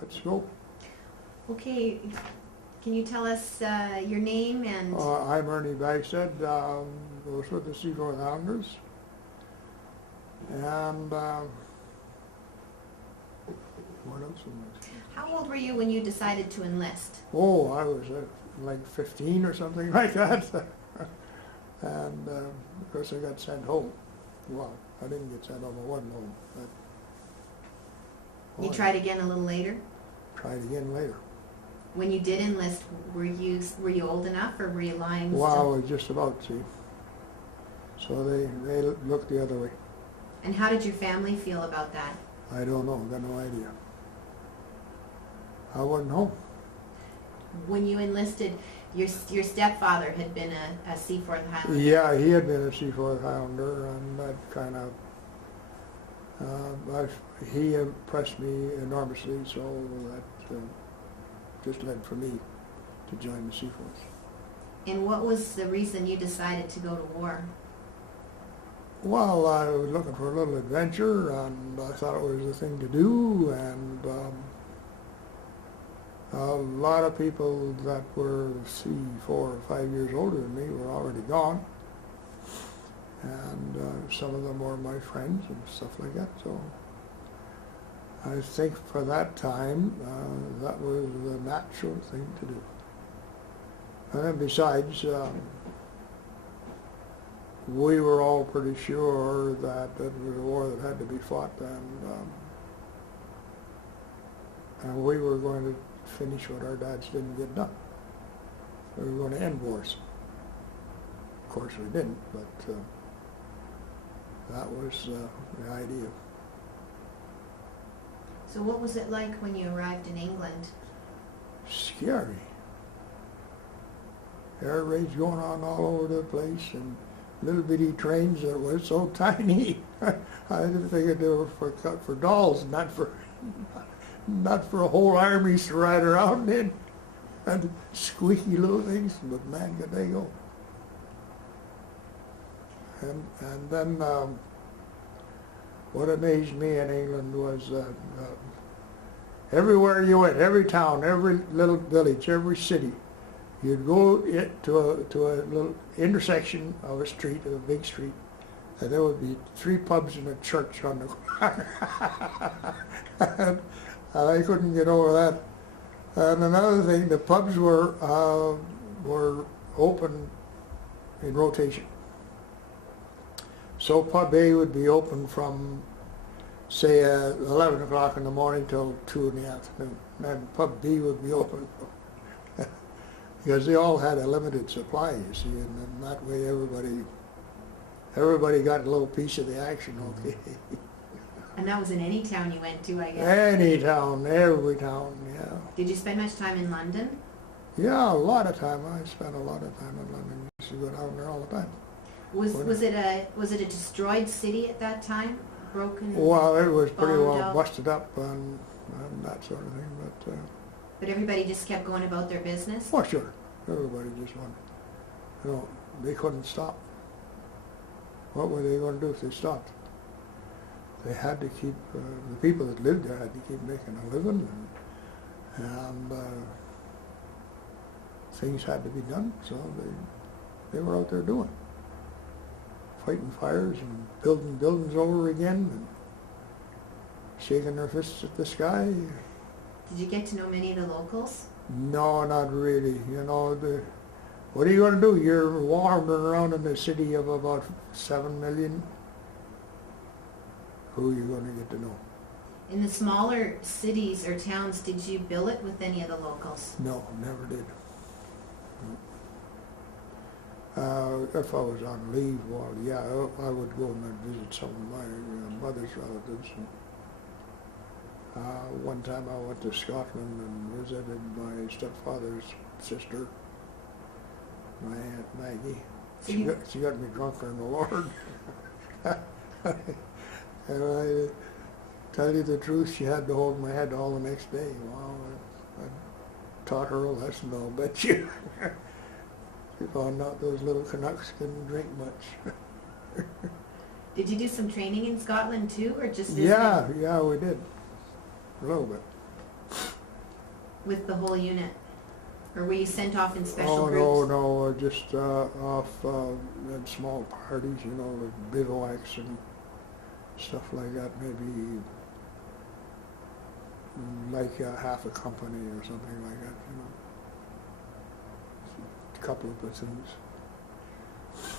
let's go. Okay, can you tell us your name and... I'm Ernie Bagstad, was with the Seaforth Highanders. And what else am I saying? How old were you when you decided to enlist? Oh, I was like 15 or something like that. And of course I got sent home. Well, I didn't get sent home, I wasn't home. But, You tried again a little later? Tried again later. When you did enlist, were you old enough, or were you lying Well, I still? was just about to. So they looked the other way. And how did your family feel about that? I don't know, got no idea. I wasn't home. When you enlisted, your stepfather had been a Seaforth Highlander. Yeah, he had been a Seaforth Highlander, and that kind of, he impressed me enormously, so that just led for me to join the Seaforths. And what was the reason you decided to go to war? Well, I was looking for a little adventure, and I thought it was the thing to do, and a lot of people that were, 4 or 5 years older than me were already gone, and some of them were my friends and stuff like that, so I think for that time that was the natural thing to do. And then besides, we were all pretty sure that it was a war that had to be fought, and we were going to finish what our dads didn't get done. We were going to end wars. Of course we didn't, but that was the idea. So what was it like when you arrived in England? Scary. Air raids going on all over the place, and little bitty trains that were so tiny. I figured they were for dolls, not for a whole army to ride around in. And squeaky little things, but man, could they go. And then what amazed me in England was everywhere you went, every town, every little village, every city, you'd go to a little intersection of a street, a big street, and there would be 3 pubs and a church on the corner. and I couldn't get over that. And another thing, the pubs were open in rotation. So pub A would be open from, say, 11 o'clock in the morning till 2 in the afternoon. And pub B would be open because they all had a limited supply, you see, and then that way everybody got a little piece of the action, okay. And that was in any town you went to, I guess? Any town, every town, yeah. Did you spend much time in London? Yeah, a lot of time. I spent a lot of time in London. I used to go down there all the time. Was it a destroyed city at that time? Broken? Well, it was pretty well out? busted up and that sort of thing, but... But everybody just kept going about their business? Oh, sure. Everybody just went. You know, they couldn't stop. What were they going to do if they stopped? They had to keep, the people that lived there had to keep making a living, and things had to be done, so they were out there doing. Fighting fires and building buildings over again and shaking their fists at the sky. Did you get to know many of the locals? No, not really. You know, what are you going to do? You're wandering around in a city of about 7 million. Who are you going to get to know? In the smaller cities or towns, did you billet with any of the locals? No, never did. If I was on leave, well, yeah, I would go and I'd visit some of my mother's relatives. One time I went to Scotland and visited my stepfather's sister, my Aunt Maggie. So She got me drunker than the Lord. And I tell you the truth, she had to hold my head all the next day. Well, I taught her a lesson, I'll bet you. She found out those little Canucks couldn't drink much. Did you do some training in Scotland too, or just visiting? Yeah, we did. A little bit. with the whole unit? Or were you sent off in special Oh, groups? no, just off in small parties, you know, like bivouacs and stuff like that, maybe like half a company or something like that, you know. A couple of platoons.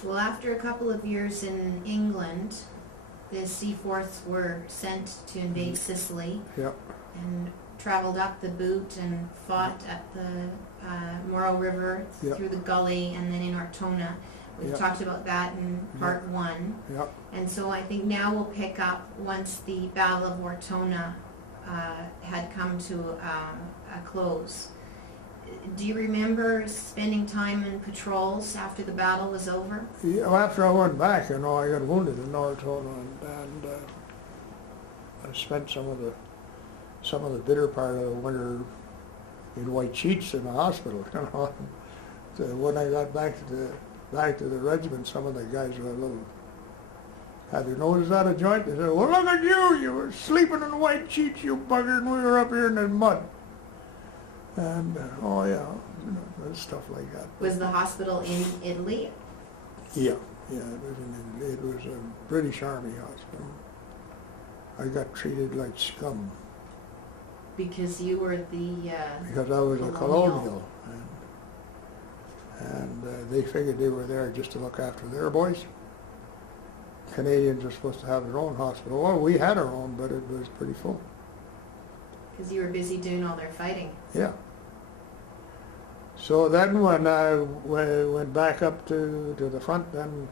Well, after a couple of years in England, the Seaforths were sent to invade Sicily Yep, and traveled up the Boot and fought at the Morrow River Yep. through the gully and then in Ortona. We've Yep. talked about that in part one. yep. And so I think now we'll pick up once the Battle of Ortona had come to a close. Do you remember spending time in patrols after the battle was over? Yeah, well, after I went back, you know, I got wounded in Ortona, and I spent some of the bitter part of the winter in white sheets in the hospital. You know, so when I got back to the regiment, some of the guys were a little had their noses out of joint. They said, "Well, look at you! You were sleeping in white sheets, you bugger, and we were up here in the mud." And oh yeah, you know, stuff like that. Was the hospital in Italy? Yeah, it was a British Army hospital. I got treated like scum Because you were the because I was a Colonial. colonial, and they figured they were there just to look after their boys. Canadians are supposed to have their own hospital. Well, we had our own, but it was pretty full. because you were busy doing all their fighting. Yeah. So then when I went back up to the front, then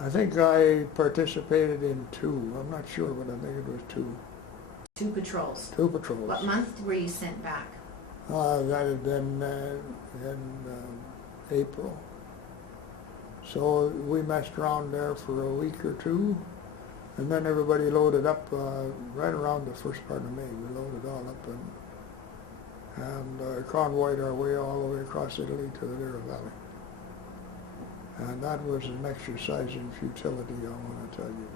I think I participated in two. I'm not sure, but I think it was two. 2 patrols. Two patrols. What month were you sent back? That had been in April. So we messed around there for a week or two, and then everybody loaded up right around the first part of May. We loaded all up and convoyed our way all the way across Italy to the Lira Valley. And that was an exercise in futility, I want to tell you.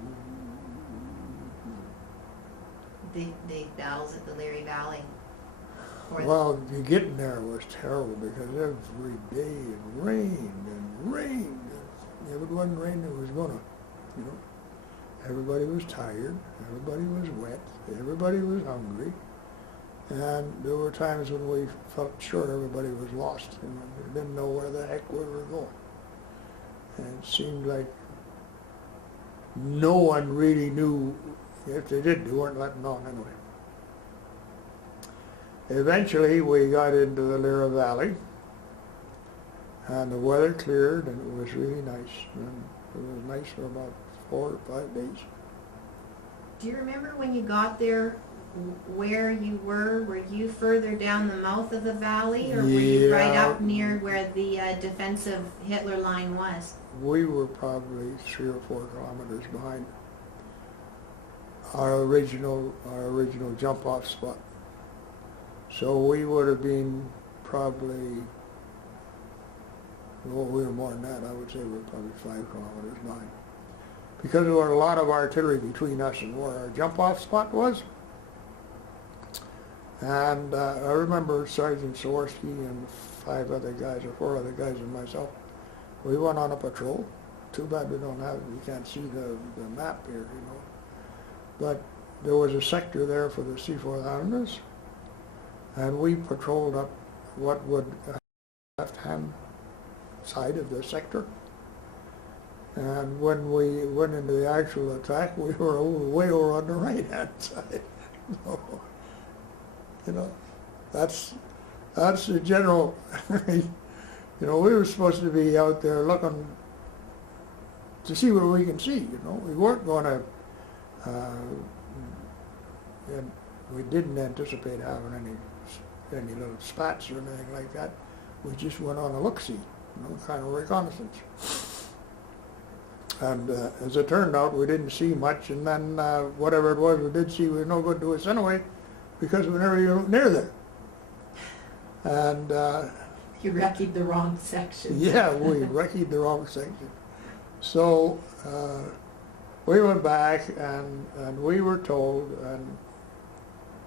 The battles at the Leary Valley. Or Well, getting there was terrible because every day it rained and rained. If it wasn't raining, it was gonna, you know. Everybody was tired, everybody was wet, everybody was hungry. And there were times when we felt sure everybody was lost and we didn't know where the heck we were going. And it seemed like no one really knew. If they did, they weren't letting on anyway. Eventually we got into the Lira Valley and the weather cleared and it was really nice. And it was nice for about 4 or 5 days. do you remember when you got there where you were? Were you further down the mouth of the valley, or were you right Yeah. up near where the defensive Hitler line was? We were probably 3 or 4 kilometers behind our original jump off spot. So we would have been probably, well, we were more than that. I would say we were probably 5 kilometers behind. Because there were a lot of artillery between us and where our jump off spot was. And I remember Sergeant Saworski and 5 other guys, or 4 other guys and myself, we went on a patrol. Too bad we can't see the map here, you know. But there was a sector there for the Seaforth Highanders, and we patrolled up what would left-hand side of the sector. And when we went into the actual attack, we were way over on the right-hand side. So, you know, that's the general. You know, we were supposed to be out there looking to see what we can see. You know, we weren't going to. And we didn't anticipate having any little spats or anything like that. We just went on a look-see, you know, kind of reconnaissance. And as it turned out, we didn't see much, and then whatever it was we did see was no good to us anyway, because we never even near there. And You recce'd the wrong section. yeah, we recce'd the wrong section. So we went back, and we were told, and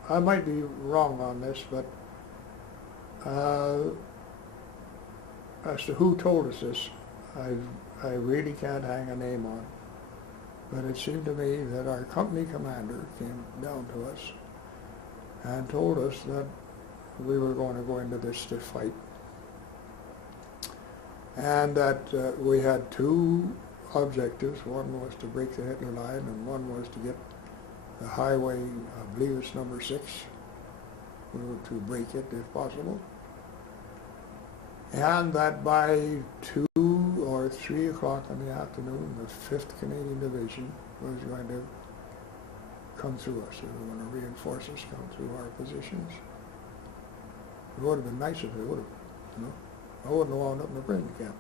I might be wrong on this, but As to who told us this, I really can't hang a name on. But it seemed to me that our company commander came down to us and told us that we were going to go into this stiff fight. And that we had two objectives. One was to break the Hitler line, and one was to get the highway, I believe it's number 6, we were to break it if possible. And that by 2 or 3 o'clock in the afternoon, the 5th Canadian Division was going to come through us. They were going to reinforce us, come through our positions. It would have been nice if they would have, you know. I wouldn't have wound up in a prison camp.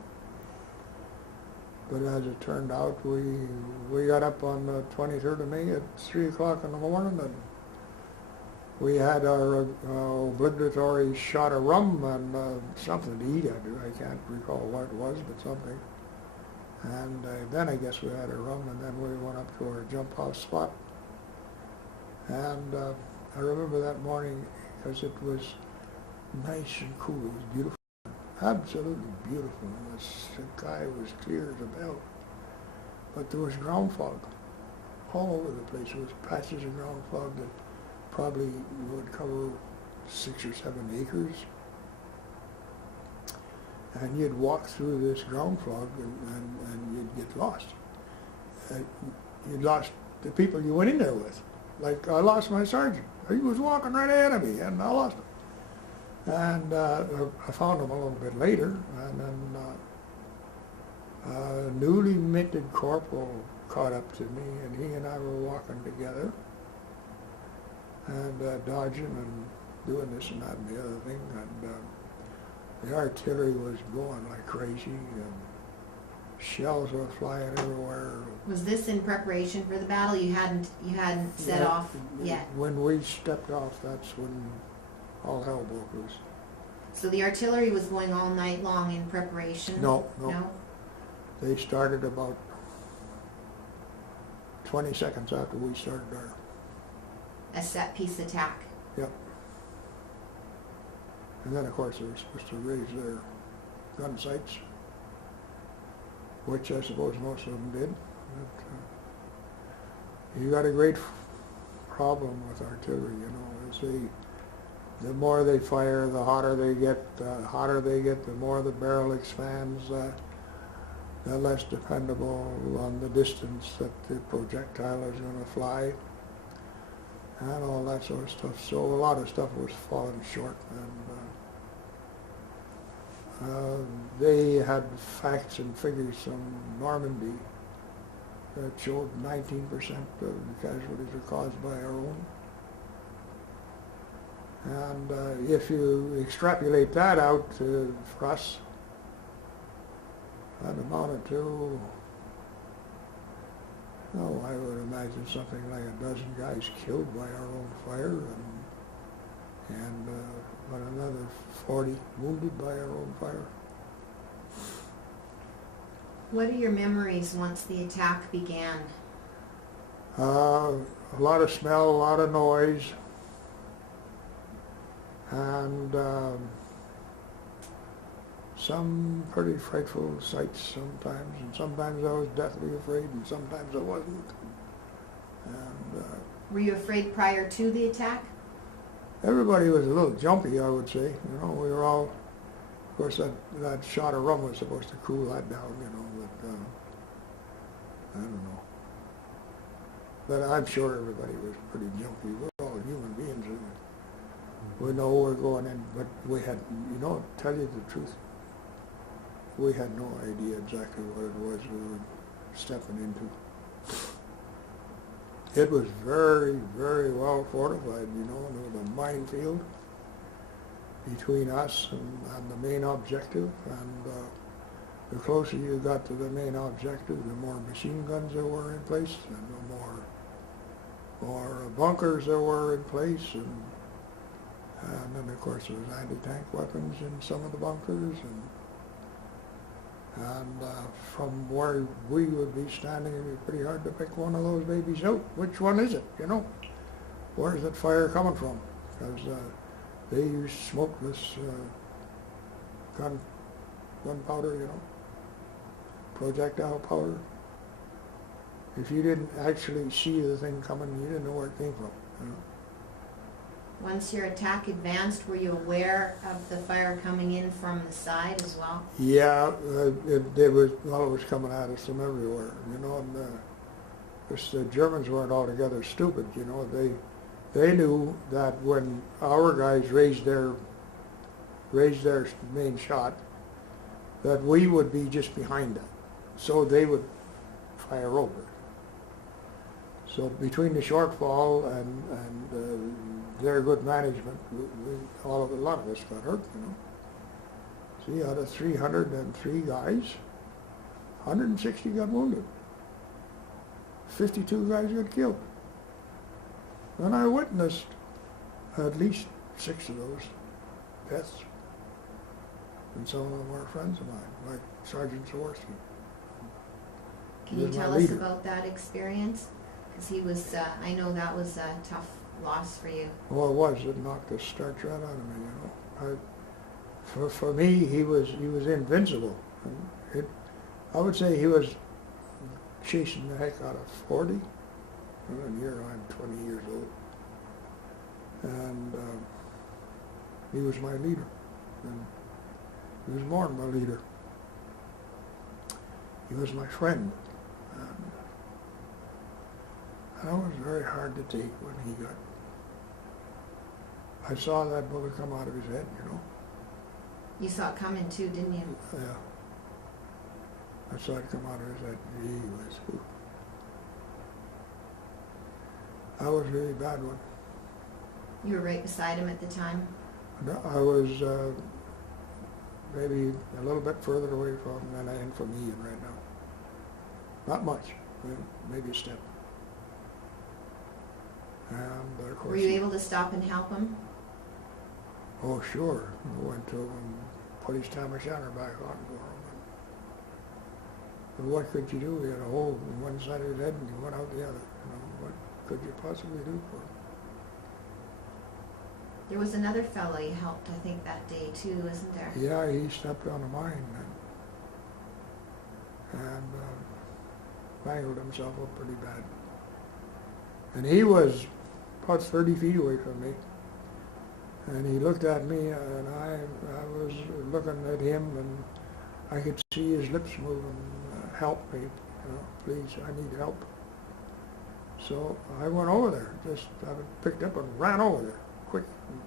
But as it turned out, we got up on the 23rd of May at 3 o'clock in the morning, and we had our obligatory shot of rum and something to eat. I can't recall what it was, but something. And then I guess we had a rum, and then we went up to our jump off spot. And I remember that morning because it was nice and cool. It was beautiful, absolutely beautiful. And the sky was clear as a bell. But there was ground fog all over the place. There was patches of ground fog that probably would cover 6 or 7 acres. And you'd walk through this ground fog and you'd get lost. You'd lost the people you went in there with. Like I lost my sergeant. He was walking right ahead of me and I lost him. And I found him a little bit later, and then a newly minted corporal caught up to me, and he and I were walking together and dodging and doing this and that and the other thing, and the artillery was going like crazy, and shells were flying everywhere. Was this in preparation for the battle? You hadn't set off yet? When we stepped off, that's when all hell broke loose. So the artillery was going all night long in preparation? No. They started about 20 seconds after we started our... A set-piece attack? Yep. And then, of course, they were supposed to raise their gun sights, which I suppose most of them did. But, you got a great problem with artillery, you know, is the more they fire, the hotter they get, the more the barrel expands, the less dependable on the distance that the projectile is going to fly, and all that sort of stuff. So a lot of stuff was falling short, and they had facts and figures from Normandy that showed 19% of the casualties were caused by our own. And if you extrapolate that out for us, that amounted to, I would imagine something like a dozen guys killed by our own fire, and about another 40 wounded by our own fire. What are your memories once the attack began? A lot of smell, a lot of noise. And some pretty frightful sights sometimes, and sometimes I was deathly afraid, and sometimes I wasn't. And were you afraid prior to the attack? Everybody was a little jumpy, I would say. You know, we were all, of course, that shot of rum was supposed to cool that down, you know, but I don't know. But I'm sure everybody was pretty jumpy. We're all human beings. We know we're going in, but we had, tell you the truth, we had no idea exactly what it was we were stepping into. It was very, very well fortified, there was a minefield between us and the main objective, and the closer you got to the main objective, the more machine guns there were in place, and the more bunkers there were in place, and then, of course, there was anti-tank weapons in some of the bunkers, and from where we would be standing, it would be pretty hard to pick one of those babies out. Which one is it, Where's that fire coming from? Because They used smokeless gunpowder, you know, projectile powder. If you didn't actually see the thing coming, you didn't know where it came from, you know. Once your attack advanced, were you aware of the fire coming in from the side as well? Yeah, it was coming at us from everywhere, you know, and the Germans weren't altogether stupid, you know. They knew that when our guys raised their main shot, that we would be just behind them, so they would fire over it. So between the shortfall and their good management, a lot of us got hurt, you know. See, out of 303 guys, 160 got wounded. 52 guys got killed. And I witnessed at least 6 of those deaths. And some of them were friends of mine, like Sergeant Zaworski. Can you tell us about that experience? Because he was, I know that was a tough loss for you. Well, it was. It knocked the starch right out of me, you know. For me, he was invincible. And I would say he was chasing the heck out of 40. And here I'm 20 years old. And he was my leader. And he was more than my leader. He was my friend. And that was very hard to take when he got... I saw that bullet come out of his head, you know. You saw it coming too, didn't you? Yeah. I saw it come out of his head. He was... That was a really bad one. You were right beside him at the time? I was maybe a little bit further away from him than I am from Ian right now. Not much, maybe a step. And of course... Were you able to stop and help him? Oh, sure. I went to him and put his tam o' shanter back on for him. And what could you do? He had a hole in one side of his head and he went out the other. You know, what could you possibly do for him? There was another fellow you helped, I think, that day too, wasn't there? Yeah, he stepped on a mine and mangled himself up pretty bad. And he was about 30 feet away from me. And he looked at me and I was looking at him and I could see his lips moving, help me, you know, please, I need help. So I went over there, just I picked up and ran over there, quick, and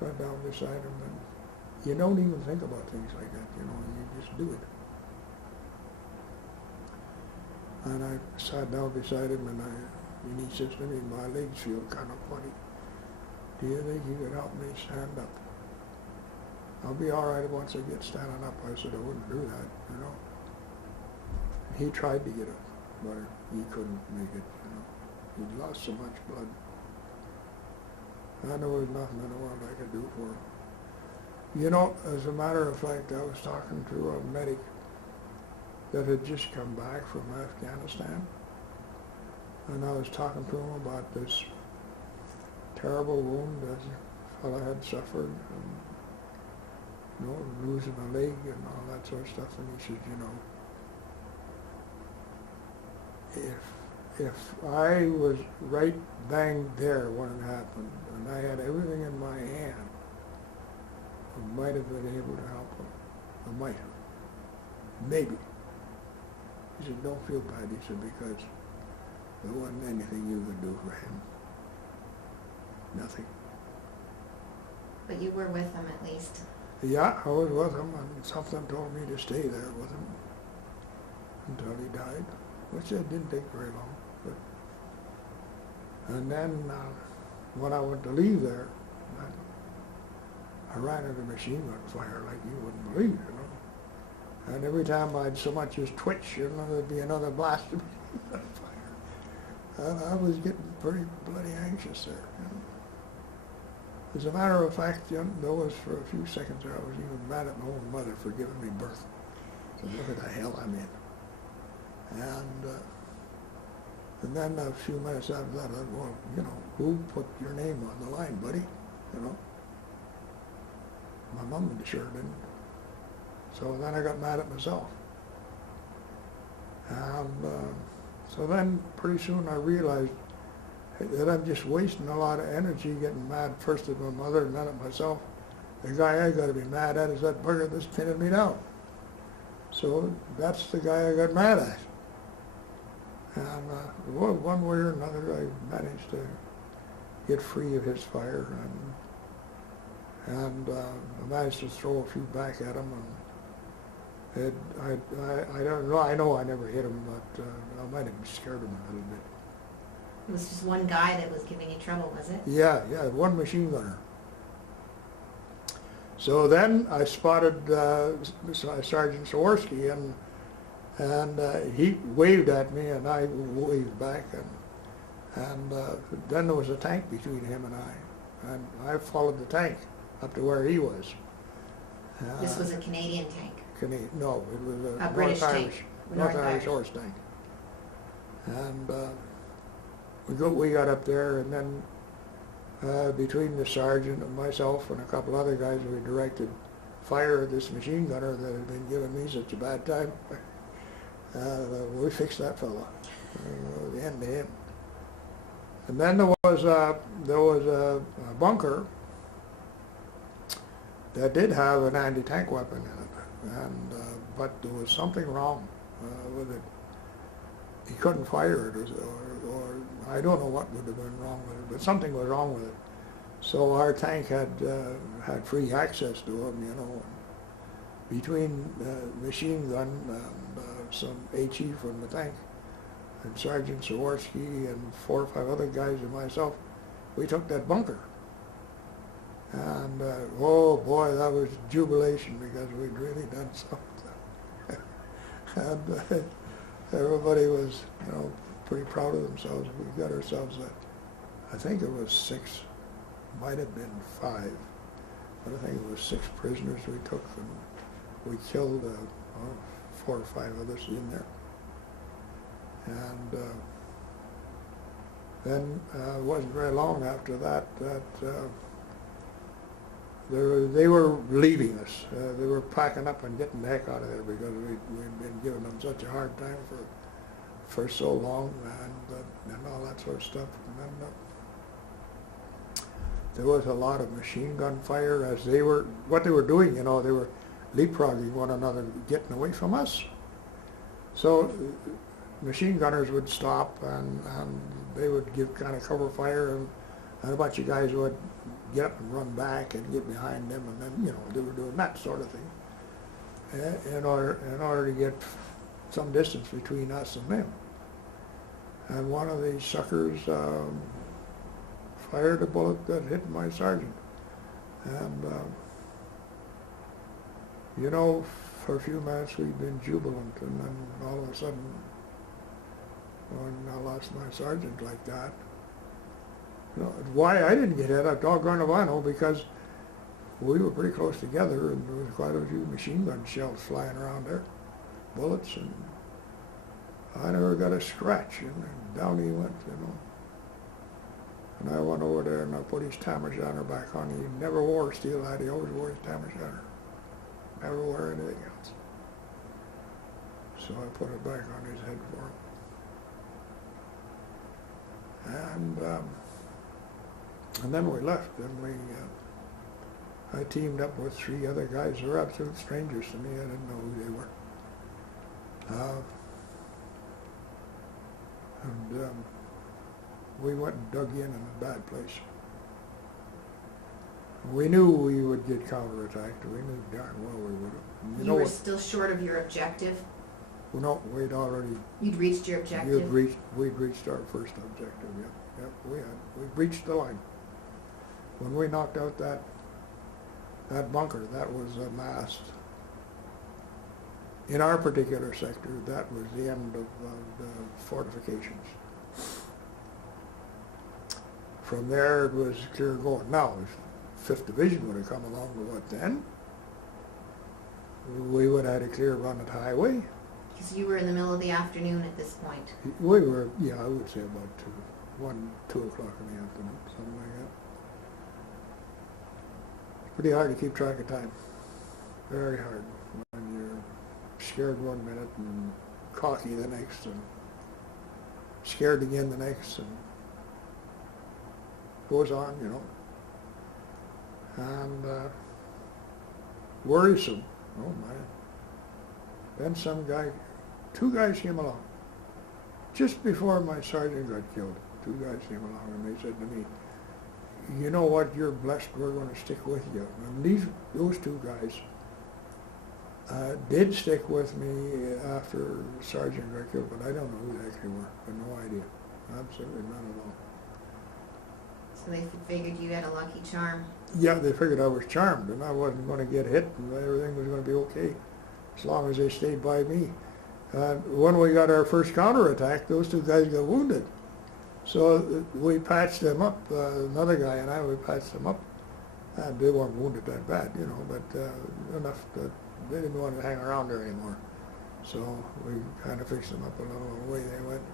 got down beside him. And you don't even think about things like that, you know, you just do it. And I sat down beside him and he says to me, my legs feel kind of funny. Do you think you could help me stand up? I'll be all right once I get standing up. I said I wouldn't do that, you know. He tried to get up, but he couldn't make it, you know. He'd lost so much blood. And there was nothing in the world I could do for him. You know, as a matter of fact, I was talking to a medic that had just come back from Afghanistan. And I was talking to him about this terrible wound that the fellow had suffered, and, you know, losing a leg and all that sort of stuff. And he said, you know, if I was right bang there when it happened, and I had everything in my hand, I might have been able to help him. I might have. Maybe. He said, don't feel bad, he said, because there wasn't anything you could do for him. Nothing. But you were with him at least. Yeah, I was with him, and something told me to stay there with him until he died, which it didn't take very long. And then when I went to leave there, I ran into machine gun fire like you wouldn't believe, you know. And every time I'd so much as twitch, you know, there'd be another blast of machine gun fire. And I was getting pretty bloody anxious there, you know. As a matter of fact, you know, there was for a few seconds there, I was even mad at my own mother for giving me birth. So look at the hell I'm in. And then a few minutes after that, I thought, well, you know, who put your name on the line, buddy? You know, Mum sure didn't. So then I got mad at myself. And so then pretty soon I realized that I'm just wasting a lot of energy getting mad first at my mother and then at myself. The guy I got to be mad at is that bugger that's pinning me down. So that's the guy I got mad at. And one way or another I managed to get free of his fire, and I managed to throw a few back at him. And I don't know. I know I never hit him, but I might have scared him a little bit. It was just one guy that was giving you trouble, was it? Yeah, one machine gunner. So then I spotted Sergeant Saworski, and he waved at me, and I waved back, and then there was a tank between him and I followed the tank up to where he was. This was a Canadian tank. No, it was A British tank. North Irish horse tank. And we got up there, and then between the sergeant and myself and a couple other guys, we directed fire at this machine gunner that had been giving me such a bad time. We fixed that fella. The end to him. And then there was a bunker that did have an anti-tank weapon in it, and but there was something wrong with it. He couldn't fire it, or I don't know what would have been wrong with it, but something was wrong with it. So our tank had free access to him, you know. Between machine gun and some HE from the tank, and Sergeant Saworski and 4 or 5 other guys and myself, we took that bunker. And oh boy, that was jubilation because we'd really done something. And everybody was, you know, pretty proud of themselves. We got ourselves I think it was 6, might have been 5, but I think it was 6 prisoners we took, and we killed 4 or 5 others in there. And then it wasn't very long after that they were leaving us. They were packing up and getting the heck out of there because we'd been giving them such a hard time for so long, and all that sort of stuff. And then there was a lot of machine gun fire as what they were doing, you know, they were leapfrogging one another, getting away from us. So machine gunners would stop, and they would give kind of cover fire, and a bunch of guys would get up and run back and get behind them, and then, you know, they were doing that sort of thing in order to get some distance between us and them. And one of these suckers fired a bullet that hit my sergeant, and you know, for a few minutes we'd been jubilant, and then all of a sudden, when I lost my sergeant like that, you know, why I didn't get hit, I doggone if I know, because we were pretty close together, and there was quite a few machine gun shells flying around there, bullets, and I never got a scratch, and down he went, you know. And I went over there and I put his tam o' shanter back on. He never wore a steel hat, he always wore his tam o' shanter. Never wore anything else. So I put it back on his head for him. And then we left, and I teamed up with 3 other guys who were absolute strangers to me. I didn't know who they were. We went and dug in a bad place. We knew we would get counterattacked. We knew darn well we would. You were still short of your objective? Well, no, we'd already... You'd reached your objective? We'd reached our first objective, yeah. Yep, we reached the line. When we knocked out that bunker, that was the last. In our particular sector, that was the end of the fortifications. From there, it was clear going. Now, if 5th Division would have come along with what then, we would have had a clear run at highway. Because you were in the middle of the afternoon at this point. We were, yeah, I would say about 2 o'clock in the afternoon, something like pretty hard to keep track of time. Very hard. When you're scared one minute and cocky the next, and scared again the next, and goes on, you know. And worrisome. Oh my. Then some guy, two guys came along. Just before my sergeant got killed, two guys came along and they said to me, you know what, you're blessed, we're going to stick with you. And those two guys did stick with me after Sergeant got killed, but I don't know who they actually were. I have no idea. Absolutely none at all. So they figured you had a lucky charm. Yeah, they figured I was charmed and I wasn't going to get hit and everything was going to be okay as long as they stayed by me. When we got our first counterattack, those two guys got wounded. So we patched them up, another guy and I, we patched them up. And they weren't wounded that bad, you know, but enough that they didn't want to hang around there anymore. So we kind of fixed them up a little, away they went.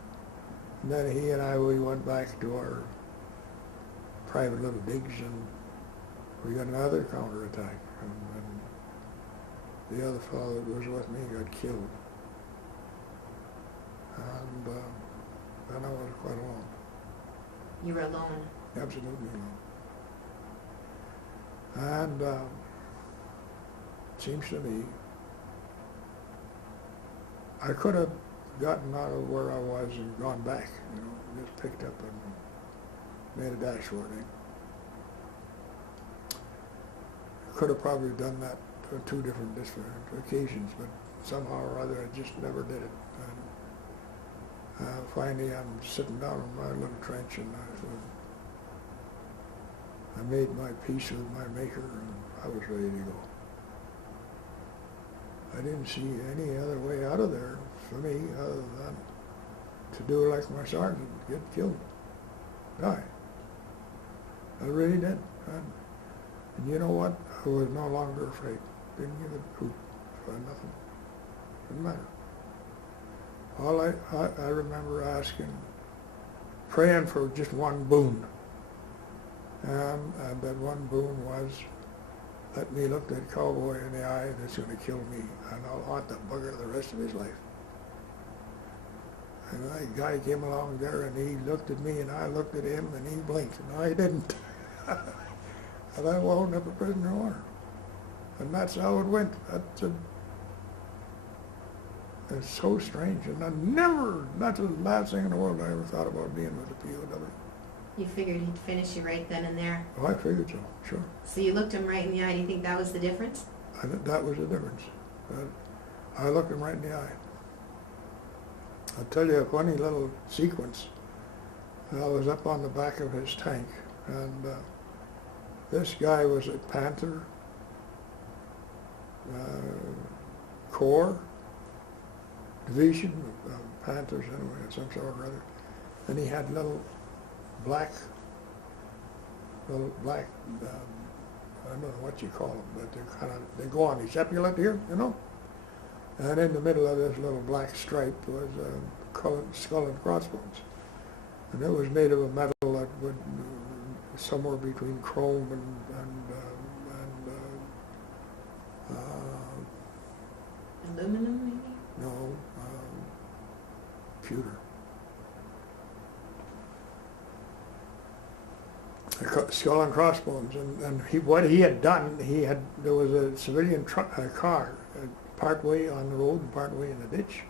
And then he and I, we went back to our private little digs and we got another counterattack. And the other fellow that was with me got killed. And then I was quite alone. You were alone. Absolutely alone. And it seems to me I could have gotten out of where I was and gone back, you know, just picked up and made a dash for it. Could have probably done that on two different occasions, but somehow or other I just never did it. And finally I'm sitting down in my little trench and I made my peace with my maker and I was ready to go. I didn't see any other way out of there for me other than to do like my sergeant, get killed, die. I really did. And you know what? I was no longer afraid. Didn't give a hoot for nothing. Didn't matter. All I remember asking, praying for just one boon. And that one boon was, let me look that cowboy in the eye that's going to kill me, and I'll haunt the bugger the rest of his life. And that guy came along there, and he looked at me, and I looked at him, and he blinked, and I didn't. And I wound up a prisoner of war. And that's how it went. It's so strange, and that's the last thing in the world I ever thought about being with a POW. You figured he'd finish you right then and there. Oh, I figured so, sure. So you looked him right in the eye. Do you think that was the difference? That was the difference. I looked him right in the eye. I'll tell you a funny little sequence. I was up on the back of his tank, and this guy was a Panther Corps division of Panthers anyway, of some sort or other, and he had little black, I don't know what you call them, but they go on his epaulette here, you know, and in the middle of this little black stripe was skull and crossbones, and it was made of a metal that would somewhere between chrome and aluminum, maybe? no, pewter. Skull and crossbones, and what he had done, there was a civilian car partway on the road and partway in the ditch,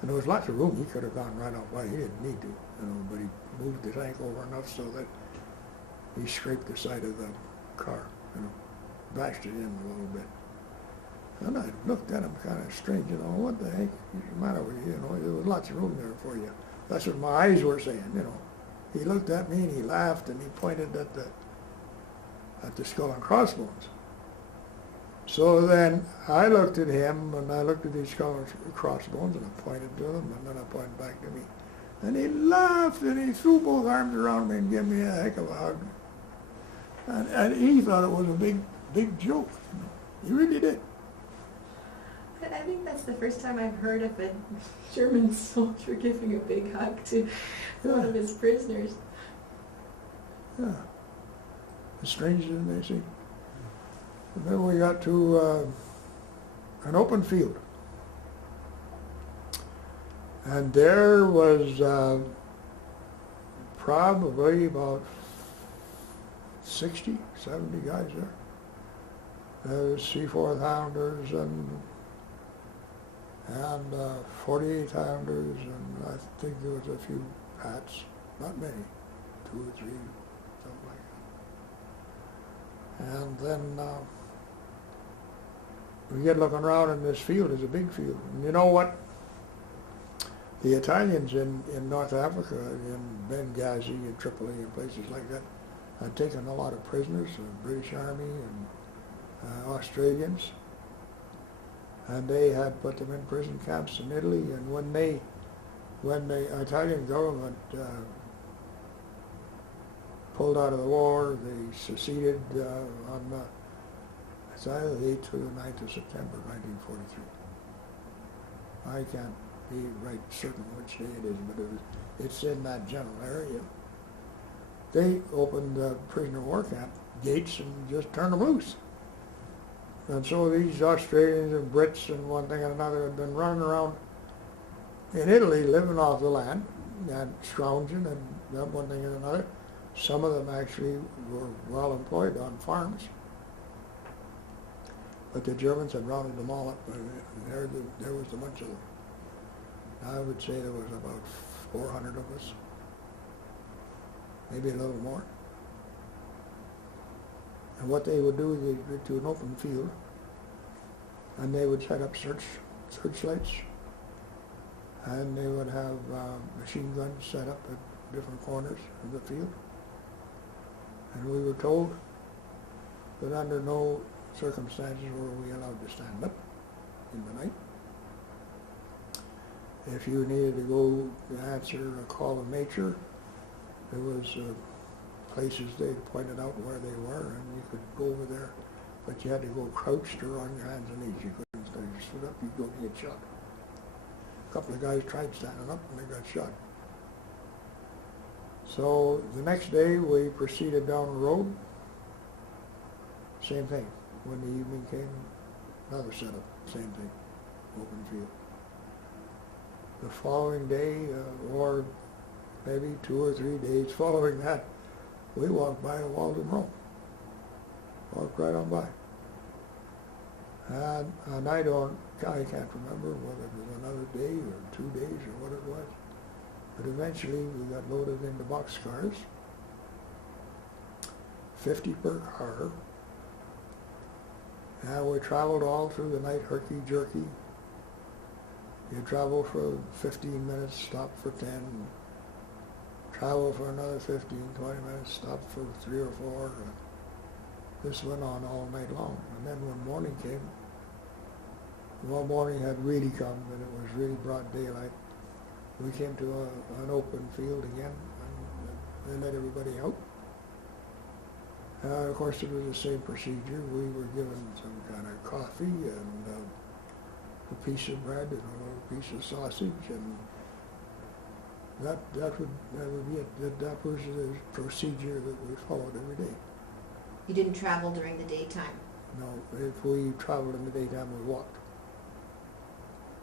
and there was lots of room. He could have gone right off by. He didn't need to, you know, but he moved the tank over enough so that he scraped the side of the car, you know, bashed it in a little bit. And I looked at him kind of strange, you know, what the heck is the matter with you? You know, there was lots of room there for you. That's what my eyes were saying, you know. He looked at me and he laughed and he pointed at the skull and crossbones. So then I looked at him and I looked at these skull and crossbones and I pointed to them and then I pointed back to me. And he laughed and he threw both arms around me and gave me a heck of a hug. And he thought it was a big joke. He really did. I think that's the first time I've heard of a German soldier giving a big hug to one of his prisoners. Yeah. As strange as it may seem. And then we got to an open field. And there was probably about 60, 70 guys there. There was Seaforth Highanders and 48 Highlanders, and I think there was a few hats, not many, 2 or 3, something like that. And then we get looking around, and this field is a big field. And you know what? The Italians in North Africa, in Benghazi and Tripoli and places like that, had taken a lot of prisoners, the British Army and Australians, and they had put them in prison camps in Italy. And when the Italian government pulled out of the war, they seceded on it's either the 8th or the 9th of September 1943. I can't be right certain which day it is, but it's in that general area. They opened the prisoner of war camp gates and just turned them loose. And so these Australians and Brits and one thing and another had been running around in Italy living off the land and scrounging and one thing and another. Some of them actually were well employed on farms. But the Germans had rounded them all up. There was a bunch of them. I would say there was about 400 of us, maybe a little more. And what they would do is they'd get to an open field, and they would set up searchlights, and they would have machine guns set up at different corners of the field. And we were told that under no circumstances were we allowed to stand up in the night. If you needed to go to answer a call of nature, there was places they pointed out where they were, and you could go over there, but you had to go crouched or on your hands and knees. You couldn't stand. You stood up, you'd go and get shot. A couple of guys tried standing up, and they got shot. So the next day, we proceeded down the road. Same thing. When the evening came, another setup, same thing, open field. The following day, or maybe 2 or 3 days following that, we walked by a Walden Row. Walked right on by. And I can't remember whether it was another day or 2 days or what it was. But eventually we got loaded into boxcars, 50 per car. And we traveled all through the night, herky-jerky. You travel for 15 minutes, stop for 10, travel for another 15, 20 minutes, stop for 3 or 4. This went on all night long. And then when morning came, well, morning had really come, and it was really broad daylight. We came to an open field again, and they let everybody out. Of course, it was the same procedure. We were given some kind of coffee and a piece of bread and a little piece of sausage, and that would be it. That was the procedure that was followed every day. You didn't travel during the daytime? No, if we traveled in the daytime, we walked.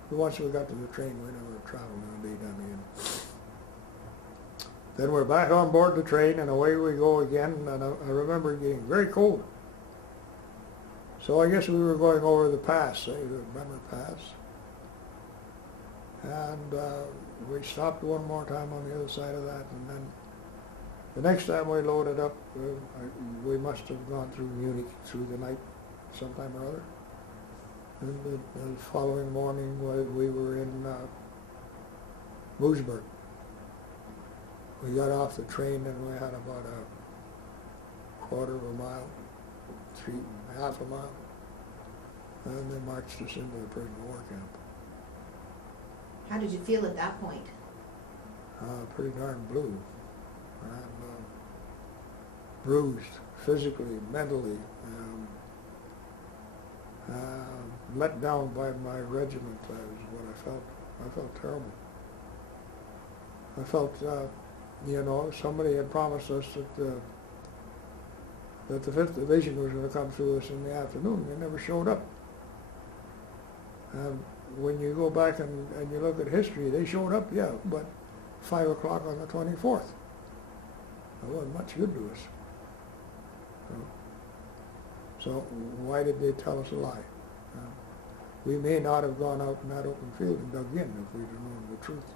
But once we got to the train, we never traveled in the daytime again. Then we're back on board the train, and away we go again, and I remember getting very cold. So I guess we were going over the pass, the Bremer Pass. And we stopped one more time on the other side of that, and then the next time we loaded up, we must have gone through Munich through the night sometime or other. And the following morning we were in Moosburg. We got off the train and we had about a quarter of a mile, half a mile, and they marched us into the prisoner of war camp. How did you feel at that point? Pretty darn blue. And bruised, physically, mentally, let down by my regiment is what I felt. I felt terrible. I felt, somebody had promised us that that the 5th Division was going to come through us in the afternoon. They never showed up. When you go back and you look at history, they showed up, yeah, but 5 o'clock on the 24th. That wasn't much good to us. So why did they tell us a lie? We may not have gone out in that open field and dug in if we'd have known the truth.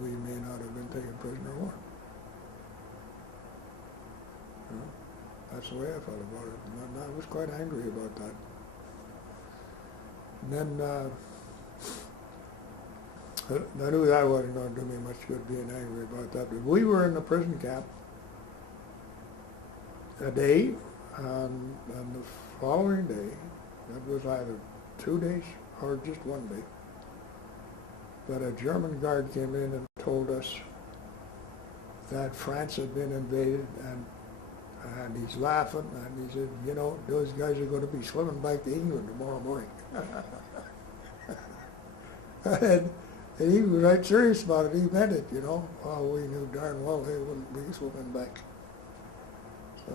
We may not have been taken prisoner of war. That's the way I felt about it. And I was quite angry about that. And then I knew that wasn't going to do me much good being angry about that. But we were in the prison camp a day, and the following day, that was either 2 days or just 1 day, but a German guard came in and told us that France had been invaded, and he's laughing, and he said, you know, those guys are going to be swimming back to England tomorrow morning. and he was right serious about it. He meant it, you know. Well, we knew darn well they wouldn't be swimming back. So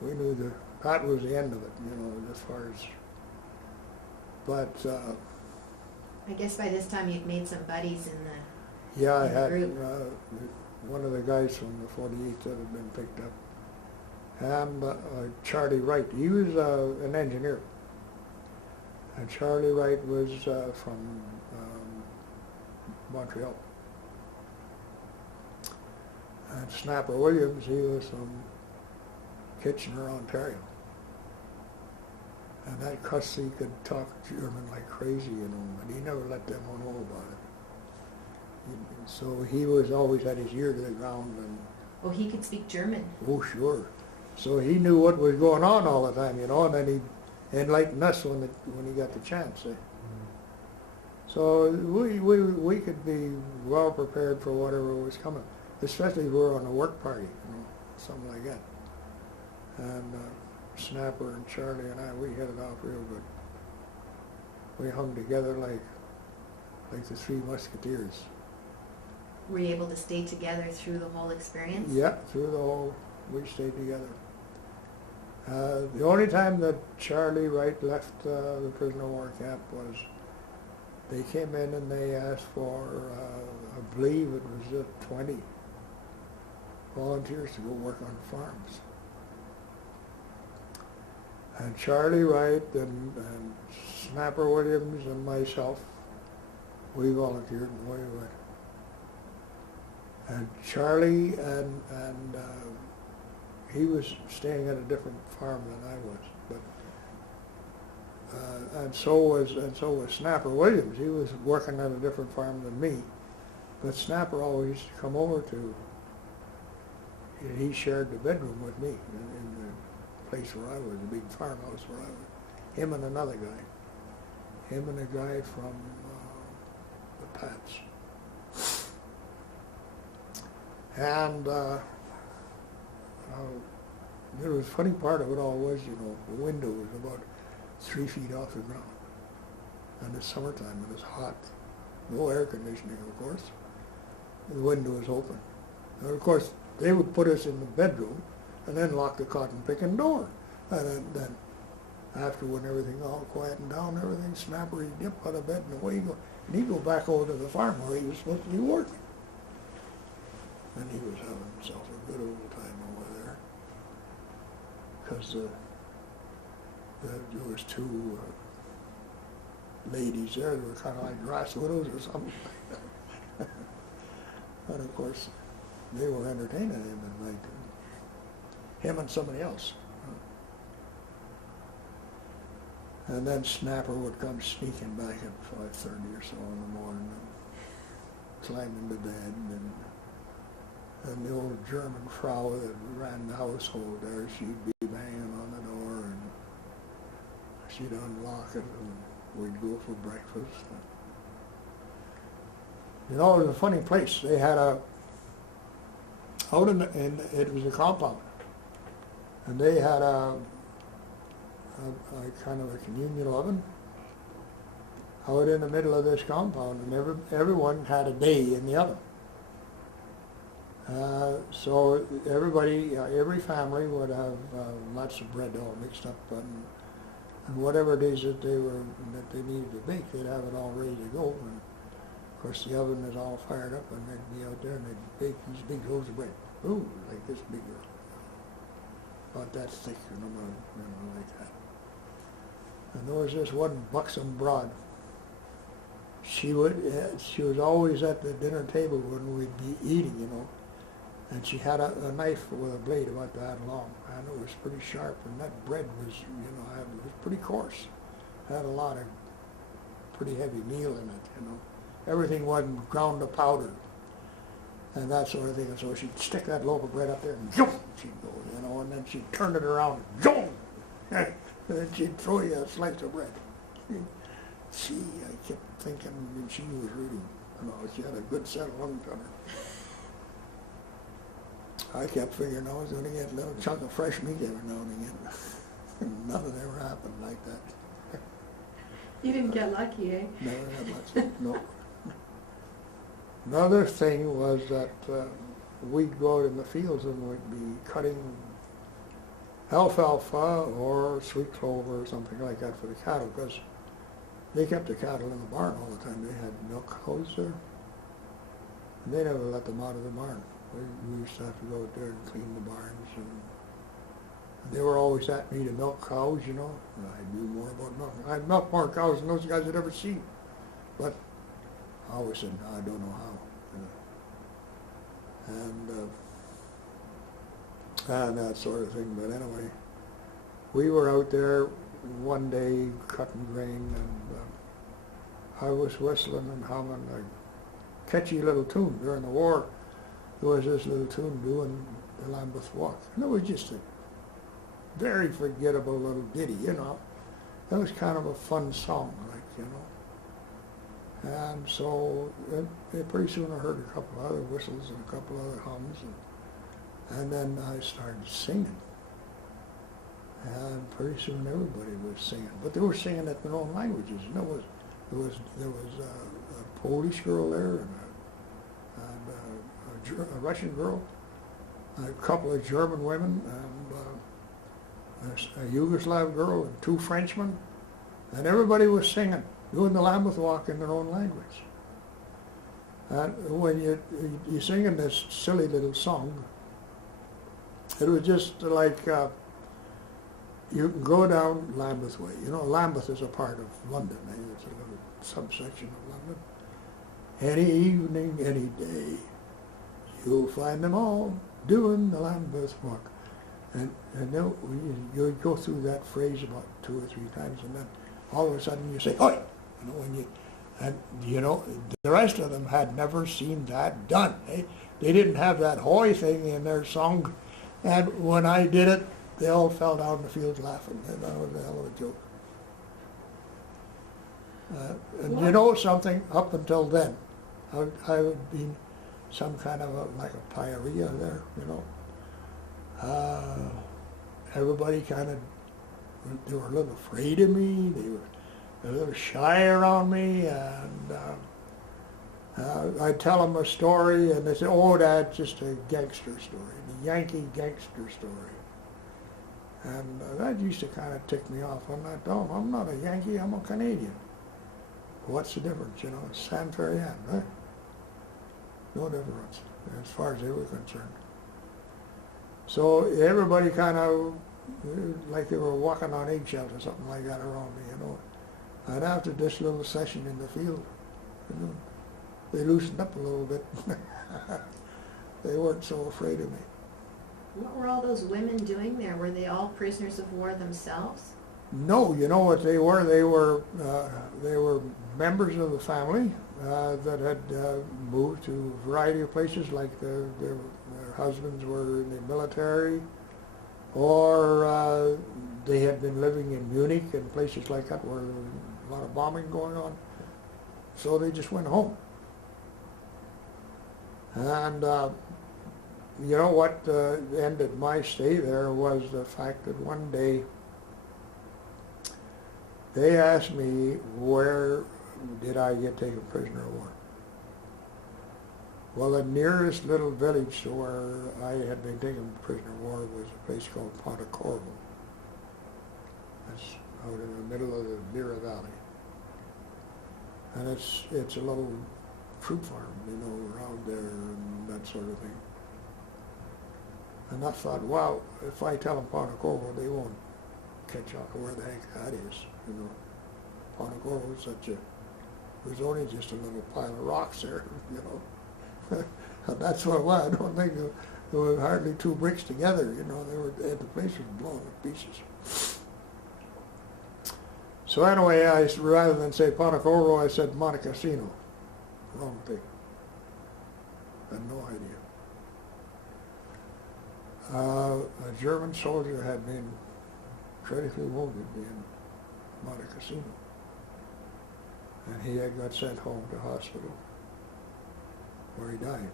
we knew that was the end of it, you know, as far as. But I guess by this time you'd made some buddies in the yeah, I in the had group. one of the guys from the 48th that had been picked up, and Charlie Wright. He was an engineer, and Charlie Wright was from Montreal. And Snapper Williams, he was from Kitchener, Ontario. And that cuss, he could talk German like crazy, you know, but he never let them know about it. So he was always had his ear to the ground. And Oh, he could speak German. oh, sure. So he knew what was going on all the time, you know, and then he'd enlighten us when he got the chance. So we could be well prepared for whatever was coming, especially if we were on a work party, you know, something like that. And Snapper and Charlie and I, we hit it off real good. We hung together like the Three Musketeers. Were you able to stay together through the whole experience? Yeah, through the whole, we stayed together. The only time that Charlie Wright left the prisoner of war camp was they came in and they asked for, I believe it was 20 volunteers to go work on farms. And Charlie Wright and Snapper Williams and myself, we volunteered and we went. And Charlie and he was staying at a different farm than I was, but and so was Snapper Williams. He was working at a different farm than me, but Snapper always used to come over to. He shared the bedroom with me in the place where I was, the big farmhouse where I was. Him and another guy. Him and a guy from the Pats. And the was funny part of it all was, you know, the window was about 3 feet off the ground. And it's summertime and it's hot. No air conditioning, of course. The window was open. And of course, they would put us in the bedroom and then lock the cotton picking door. And then after when everything all quietened down, everything, Snapper, he'd dip out of bed and away he'd go. And he'd go back over to the farm where he was supposed to be working. And he was having himself a good old time over there. Because there was two ladies there that were kind of like grass widows or something. And of course, they were entertaining him at night. Him and somebody else. And then Snapper would come sneaking back at 5:30 or so in the morning and climb into bed. And the old German Frau that ran the household there, she'd be banging on the door and she'd unlock it and we'd go for breakfast. You know, it was a funny place. They had out in it was a compound, and they had a kind of a communion oven out in the middle of this compound, and everyone had a day in the oven. So everybody, every family would have lots of bread all mixed up, and whatever it is that they needed to bake, they'd have it all ready to go. And of course, the oven is all fired up, and they'd be out there and they'd bake these big loaves of bread. Ooh, like this big, about that thick, like that. And there was this one buxom broad. She was always at the dinner table when we'd be eating, and she had a knife with a blade about that long, and it was pretty sharp, and that bread was, it was pretty coarse. Had a lot of pretty heavy meal in it, Everything wasn't ground to powder, and that sort of thing. And so she'd stick that loaf of bread up there, and zoom, she'd go, and then she'd turn it around, and zoom, and then she'd throw you a slice of bread. She, I kept thinking when she was reading, she had a good set of lungs on her. I kept figuring I was going to get a little chunk of fresh meat every now and again. Nothing ever happened like that. You didn't get lucky, eh? Never had much, no. Another thing was that we'd go out in the fields and we'd be cutting alfalfa or sweet clover or something like that for the cattle, because they kept the cattle in the barn all the time. They had milk cows there, and they never let them out of the barn. We used to have to go out there and clean the barns, and they were always at me to milk cows, I knew more about milk. I'd milk more cows than those guys had ever seen, but I always said, no, I don't know how. And that sort of thing. But anyway, we were out there one day cutting grain, and I was whistling and humming a catchy little tune. During the war, there was this little tune doing the Lambeth Walk, and it was just a very forgettable little ditty, It was kind of a fun song, And so pretty soon I heard a couple other whistles and a couple other hums, and then I started singing. And pretty soon everybody was singing, but they were singing at their own languages. And there was a Polish girl there, and a Russian girl, a couple of German women, and a Yugoslav girl, and two Frenchmen, and everybody was singing, doing the Lambeth Walk in their own language. And when you're singing this silly little song, it was just like. You can go down Lambeth Way. Lambeth is a part of London. It's a little subsection of London. Any evening, any day, you'll find them all doing the Lambeth Walk. And you go through that phrase about 2 or 3 times, and then all of a sudden you say, "Oi!" The rest of them had never seen that done. They didn't have that "hoy" thing in their song, and when I did it, they all fell down in the field laughing. That was a hell of a joke. And something, up until then, I would be some kind of like a pariah there, Everybody kind of, they were a little afraid of me. They were a little shy around me, and I'd tell them a story, and they say, "Oh, that's just a gangster story, the Yankee gangster story." And that used to kind of tick me off. I'm not a Yankee, I'm a Canadian. What's the difference, San Ferrian, right? No difference, as far as they were concerned. So everybody kind of, like they were walking on eggshells or something like that around me, And after this little session in the field, they loosened up a little bit. They weren't so afraid of me. What were all those women doing there? Were they all prisoners of war themselves? No, you know what they were? They were members of the family that had moved to a variety of places, like their husbands were in the military, or they had been living in Munich and places like that where there was a lot of bombing going on. So they just went home. And what ended my stay there was the fact that one day they asked me where did I get taken prisoner of war. Well, the nearest little village to where I had been taken prisoner of war was a place called Pontecorvo. That's out in the middle of the Lira Valley. And it's a little fruit farm, you know, around there and that sort of thing. And I thought, well, if I tell them Pontecorvo, they won't catch on to where the heck that is, you know. Pontecorvo is such a, it was only just a little pile of rocks there, you know. And that's what it was. I don't think there were hardly two bricks together, you know. The place was blown to pieces. So anyway, rather than say Pontecorvo, I said Monte Cassino. Wrong thing. I had no idea. A German soldier had been critically wounded in Monte Cassino. And he had got sent home to hospital, where he died.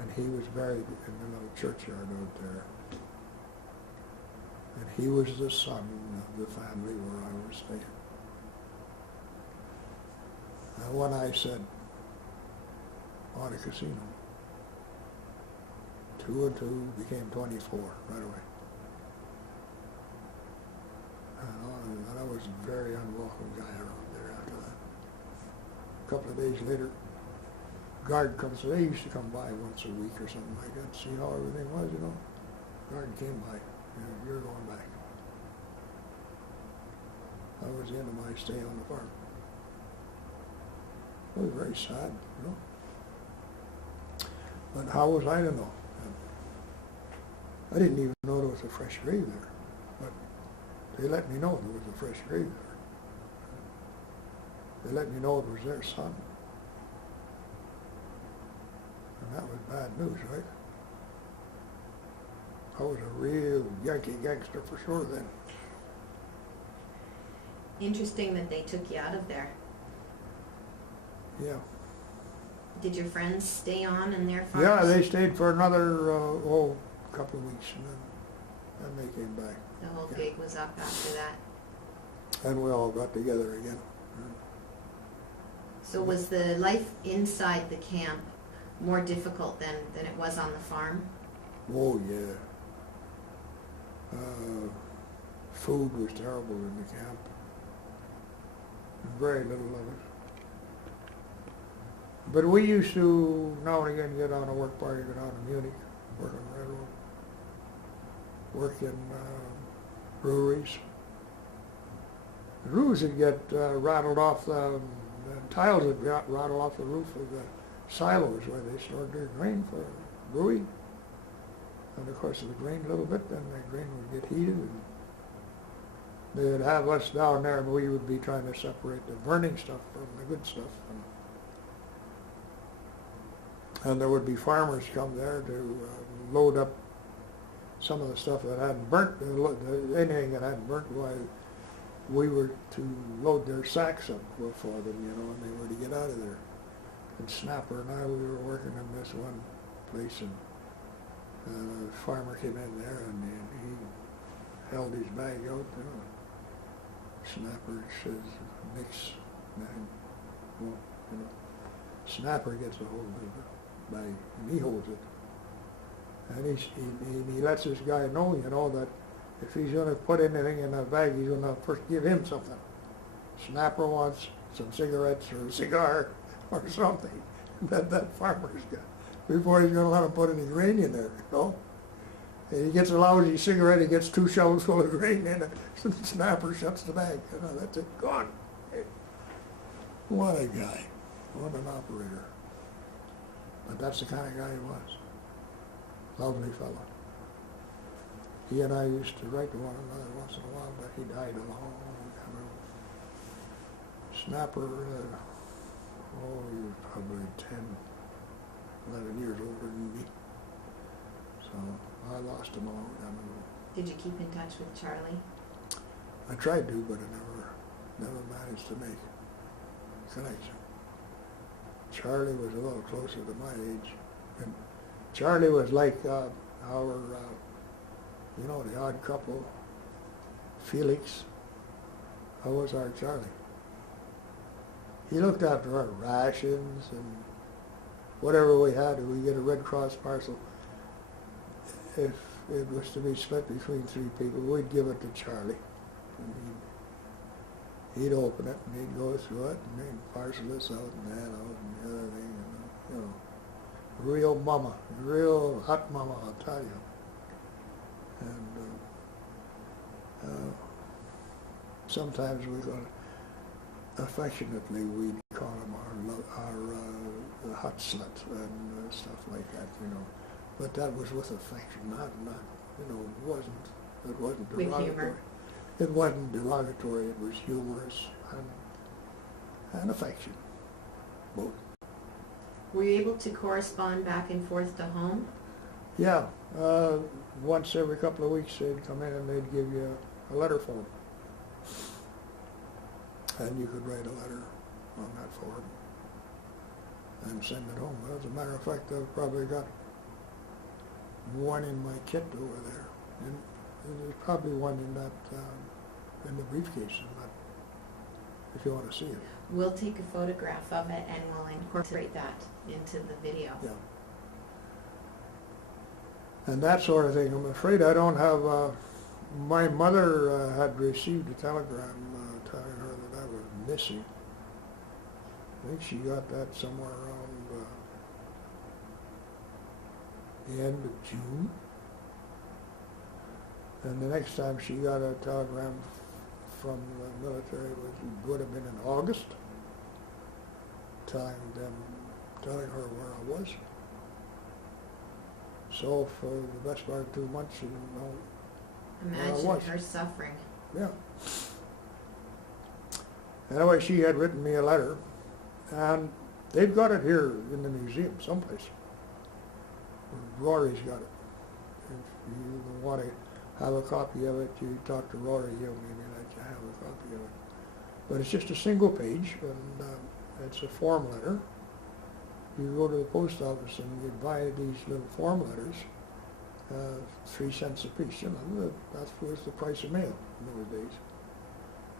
And he was buried in the little churchyard out there. And he was the son of the family where I was staying. And when I said Monte Cassino, 2 and 2 became 24 right away. And I was a very unwelcome guy around there after that. A couple of days later, guard comes. They used to come by once a week or something like that, see how everything was, you know. Guard came by. You're going back. That was the end of my stay on the farm. It was very sad, you know. But how was I to know? I didn't even know there was a fresh grave there, but they let me know there was a fresh grave there. They let me know it was their son. And that was bad news, right? I was a real Yankee gangster for sure then. Interesting that they took you out of there. Yeah. Did your friends stay on in their farms? Yeah, they stayed for another, couple of weeks, and then they came back. The whole gig was up after that. And we all got together again. So was the life inside the camp more difficult than it was on the farm? Oh, yeah. Food was terrible in the camp. Very little of it. But we used to now and again get on a work party, go down to Munich, work on the railroad, work in breweries. The roofs would get rattled off, the tiles would rattle off the roof of the silos where they stored their grain for brewing. And of course, if it rained a little bit, then the grain would get heated, and they'd have us down there, and we would be trying to separate the burning stuff from the good stuff. And there would be farmers come there to load up some of the stuff that hadn't burnt, anything that hadn't burnt, while we were to load their sacks up for them, you know, and they were to get out of there. And Snapper and I, we were working in this one place, and a farmer came in there, and he held his bag out, you know. Snapper says, mix, man, well, you know. Snapper gets a hold of it. And he holds it. And he lets this guy know, you know, that if he's going to put anything in that bag, he's going to first give him something. Snapper wants some cigarettes or a cigar or something that farmer's got before he's going to let him put any grain in there, you know. And he gets a lousy cigarette, he gets 2 shovels full of grain in it, and Snapper shuts the bag. You know, that's it, gone. What a guy. What an operator. But that's the kind of guy he was. Lovely fellow. He and I used to write to one another once in a while, but he died a long time ago. Snapper, he was probably 10, 11 years older than me. So I lost him a long time ago. Did you keep in touch with Charlie? I tried to, but I never managed to make a connection. Charlie was a little closer to my age. And Charlie was like our, the odd couple, Felix. That was our Charlie. He looked after our rations, and whatever we had, if we get a Red Cross parcel, if it was to be split between 3 people, we'd give it to Charlie. And he'd open it and he'd go through it and he'd parcel this out and that out and the other thing. And, you know, real mama, real hot mama, I'll tell you. And sometimes we got, affectionately, we'd call them our hot slut and stuff like that, you know. But that was with affection, not you know, it wasn't With derogatory. humor. It wasn't derogatory, it was humorous and affection, both. Were you able to correspond back and forth to home? Yeah, once every couple of weeks they'd come in and they'd give you a letter form. And you could write a letter on that form and send it home. As a matter of fact, I've probably got one in my kit over there. And there's probably one in that, in the briefcase, if you want to see it. We'll take a photograph of it and we'll incorporate that into the video. Yeah. And that sort of thing. I'm afraid I don't have, my mother had received a telegram telling her that I was missing. I think she got that somewhere around the end of June. And the next time she got a telegram from the military would have been in August, telling her where I was. So for the best part of 2 months, she didn't know where I was. Imagine her suffering. Yeah. Anyway, she had written me a letter, and they've got it here in the museum someplace. Rory's got it. If you want to have a copy of it, you talk to Rory, he'll maybe let you have a copy of it. But it's just a single page, and it's a form letter. You go to the post office and you buy these little form letters, 3 cents a piece. You know, that was the price of mail in those days.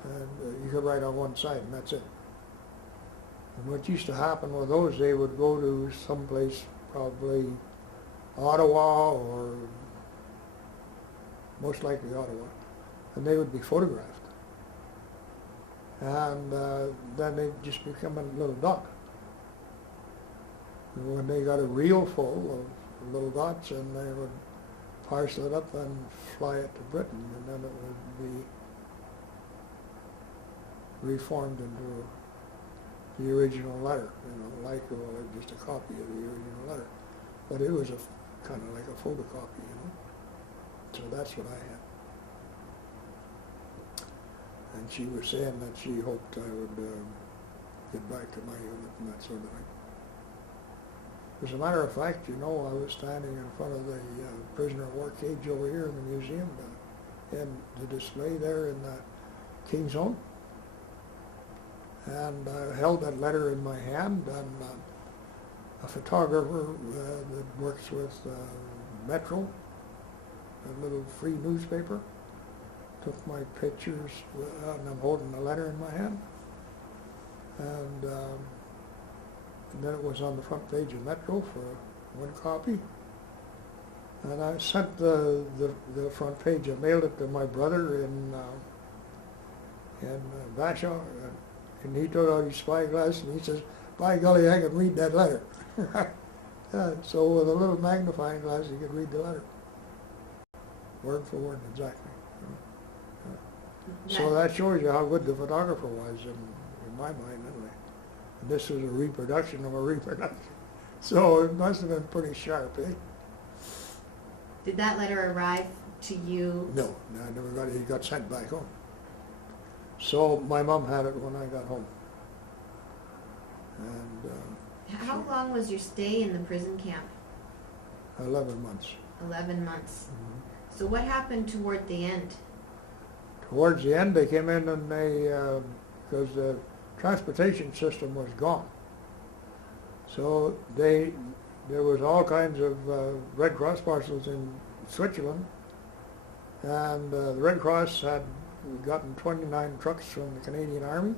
And you could write on one side, and that's it. And what used to happen with those, they would go to someplace, probably Ottawa or most likely Ottawa, and they would be photographed. And then they'd just become a little dot. And when they got a reel full of little dots, and they would parcel it up and fly it to Britain, and then it would be reformed into the original letter, you know, like just a copy of the original letter. But it was kind of like a photocopy, you know. So that's what I had. And she was saying that she hoped I would get back to my unit and that sort of thing. As a matter of fact, you know, I was standing in front of the prisoner of war cage over here in the museum, in the display there in the King's Own. And I held that letter in my hand, and a photographer that works with Metro, a little free newspaper, took my pictures, and I'm holding the letter in my hand. And then it was on the front page of Metro for 1 copy. And I sent the front page, I mailed it to my brother in Bashaw, and he took out his spyglass and he says, "By golly, I can read that letter." So with a little magnifying glass, he could read the letter, word for word, exactly. So that shows you how good the photographer was in my mind, anyway. And this was a reproduction of a reproduction. So it must have been pretty sharp, eh? Did that letter arrive to you? No, I never got it. It got sent back home. So my mom had it when I got home. And How long was your stay in the prison camp? 11 months. 11 months. Mm-hmm. So what happened toward the end? Towards the end, they came in and they, because the transportation system was gone. So there was all kinds of Red Cross parcels in Switzerland, and the Red Cross had gotten 29 trucks from the Canadian Army,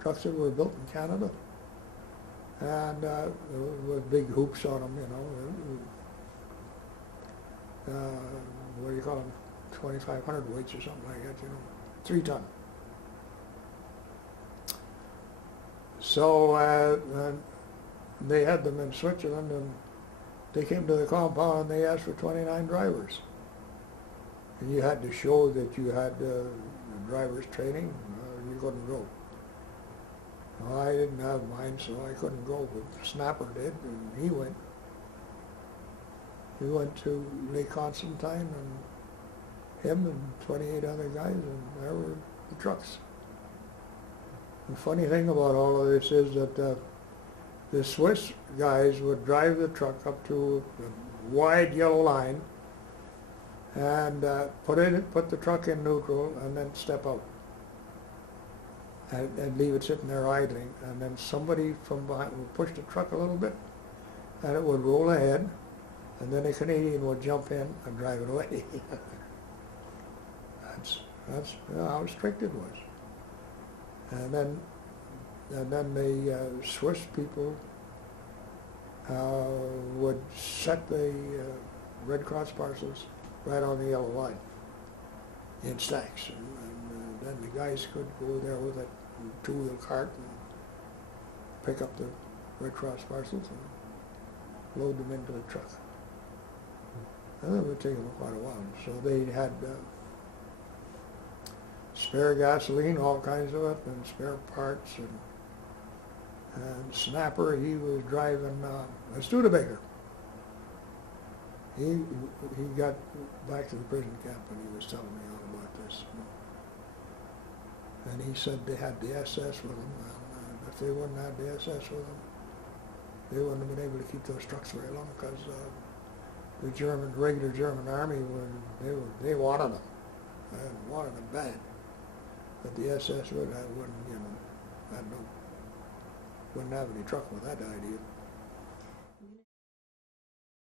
trucks that were built in Canada, and with big hoops on them, what do you call them, 2,500 weights or something like that, 3-ton. So they had them in Switzerland, and they came to the compound and they asked for 29 drivers. And you had to show that you had driver's training, or you couldn't go. Well, I didn't have mine, so I couldn't go, but Snapper did, and he went. He went to Lake Constantine, and him and 28 other guys, and there were the trucks. The funny thing about all of this is that the Swiss guys would drive the truck up to a wide yellow line and put the truck in neutral and then step out and leave it sitting there idling. And then somebody from behind would push the truck a little bit and it would roll ahead, and then a Canadian would jump in and drive it away. That's how strict it was. And then the Swiss people would set the Red Cross parcels right on the yellow line in stacks, and then the guys could go there with a two-wheel cart and pick up the Red Cross parcels and load them into the truck. And that would take them quite a while. So they had spare gasoline, all kinds of it, and spare parts, and Snapper, he was driving a Studebaker. He got back to the prison camp and he was telling me all about this. And he said they had the SS with them, and if they wouldn't have the SS with them, they wouldn't have been able to keep those trucks very long, because the regular German army they wanted them, and wanted them bad. But the SS wouldn't have any truck with that idea.